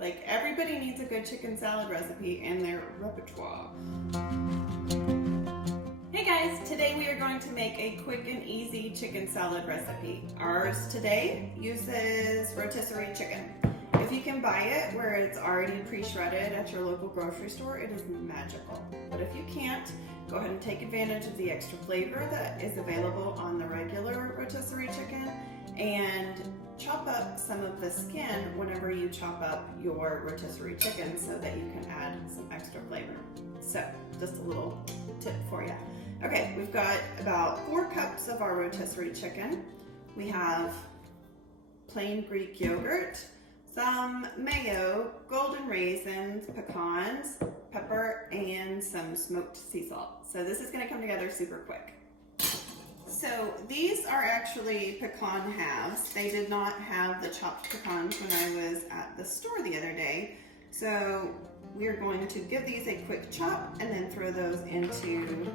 Like, everybody needs a good chicken salad recipe in their repertoire. Hey guys, today we are going to make a quick and easy chicken salad recipe. Ours today uses rotisserie chicken. If you can buy it where it's already pre-shredded at your local grocery store, it is magical. But if you can't, go ahead and take advantage of the extra flavor that is available on the regular rotisserie chicken and chop up some of the skin whenever you chop up your rotisserie chicken so that you can add some extra flavor. So, just a little tip for you. Okay, we've got about 4 cups of our rotisserie chicken. We have plain Greek yogurt, some mayo, golden raisins, pecans, pepper, and some smoked sea salt. So this is going to come together super quick. So these are actually pecan halves. They did not have the chopped pecans when I was at the store the other day. So we're going to give these a quick chop and then throw those into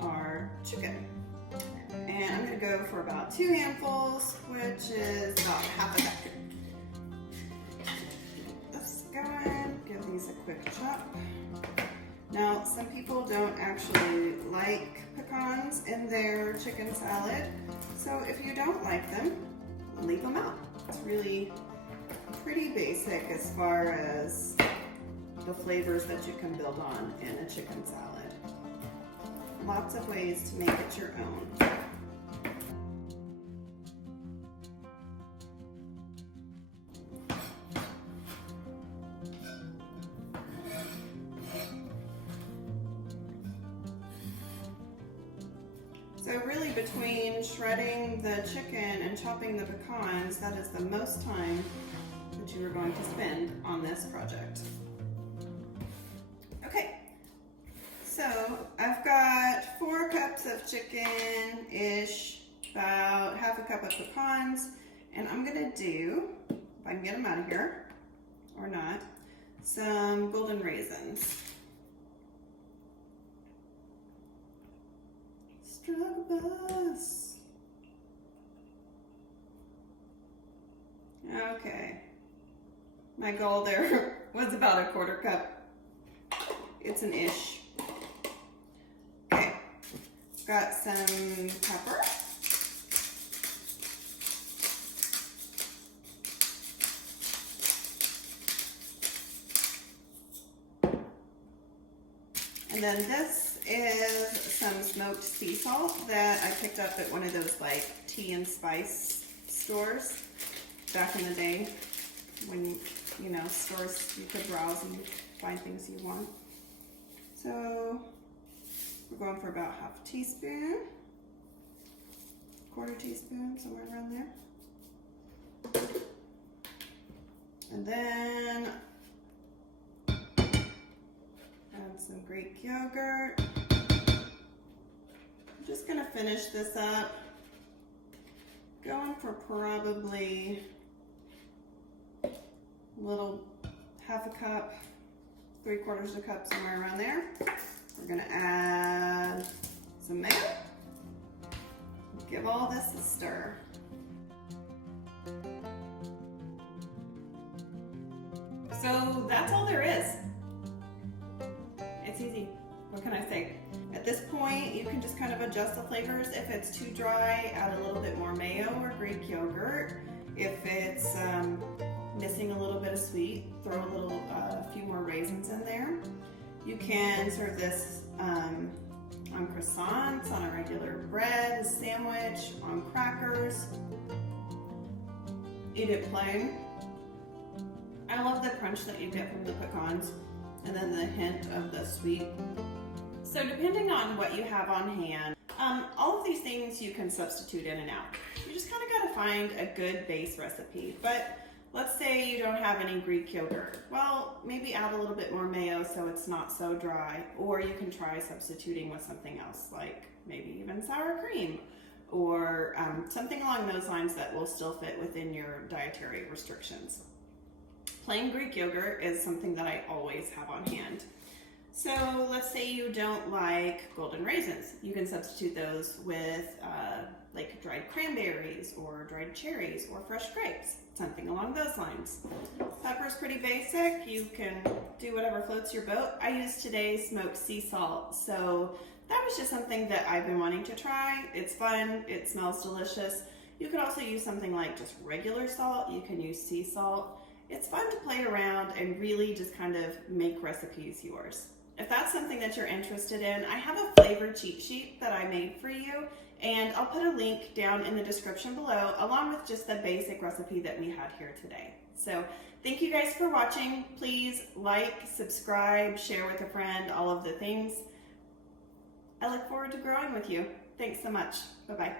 our chicken. And I'm going to go for about 2 handfuls, which is about half a bucket. Let's go in, give these a quick chop. Now, some people don't actually like pecans in their chicken salad, so if you don't like them, leave them out. It's really pretty basic as far as the flavors that you can build on in a chicken salad. Lots of ways to make it your own. So really, between shredding the chicken and chopping the pecans, that is the most time that you are going to spend on this project. Okay, so I've got 4 cups of chicken-ish, about half a cup of pecans, and I'm gonna do, if I can get them out of here, or not, some golden raisins. Bus. Okay, my goal there was about a 1/4 cup. It's an ish. Okay, got some pepper. And then this is some smoked sea salt that I picked up at one of those like tea and spice stores back in the day when, you know, stores you could browse and find things you want. So we're going for about half a teaspoon, 1/4 teaspoon, somewhere around there. And then add some Greek yogurt. I'm just gonna finish this up. Going for probably a little, half a cup, 3/4 cup, somewhere around there. We're gonna add some mayo. Give all this a stir. So that's all there is. It's easy. What can I say? At this point, you can just kind of adjust the flavors. If it's too dry, add a little bit more mayo or Greek yogurt. If it's missing a little bit of sweet, throw a few more raisins in there. You can serve this on croissants, on a regular bread, sandwich, on crackers. Eat it plain. I love the crunch that you get from the pecans and then the hint of the sweet. So depending on what you have on hand, all of these things you can substitute in and out. You just kind of got to find a good base recipe. But let's say you don't have any Greek yogurt. Well, maybe add a little bit more mayo so it's not so dry. Or you can try substituting with something else, like maybe even sour cream or something along those lines that will still fit within your dietary restrictions. Plain Greek yogurt is something that I always have on hand. So let's say you don't like golden raisins. You can substitute those with like dried cranberries or dried cherries or fresh grapes, something along those lines. Pepper's pretty basic. You can do whatever floats your boat. I used today smoked sea salt, so that was just something that I've been wanting to try. It's fun, it smells delicious. You could also use something like just regular salt. You can use sea salt. It's fun to play around and really just kind of make recipes yours. If that's something that you're interested in, I have a flavor cheat sheet that I made for you, and I'll put a link down in the description below along with just the basic recipe that we had here today. So thank you guys for watching. Please like, subscribe, share with a friend, all of the things. I look forward to growing with you. Thanks so much. Bye-bye.